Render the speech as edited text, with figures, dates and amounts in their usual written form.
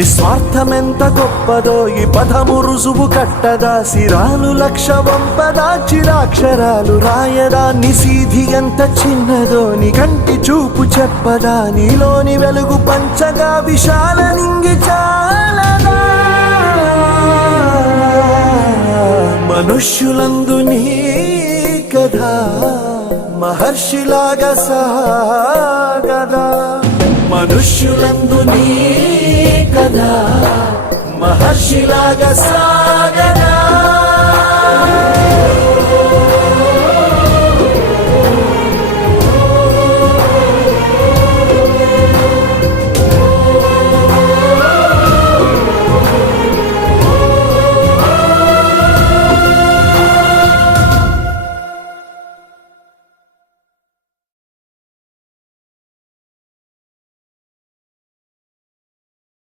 నిస్వార్థమెంత గొప్పదో ఈ పదము రుజువు కట్టదా, సిరాలు లక్ష వంపదా, చిరాక్షరాలు రాయదా, నిసీధి ఎంత చిన్నదో నీ కంటి చూపు చెప్పదా, నీలోని వెలుగు పంచగా విశాల నింగి చాలదా. మనుష్యులందు నీ కథ మహర్షిలాగా సాగదా, మనుష్యులందు నీ కథ మహర్షిలాగా సాగదా.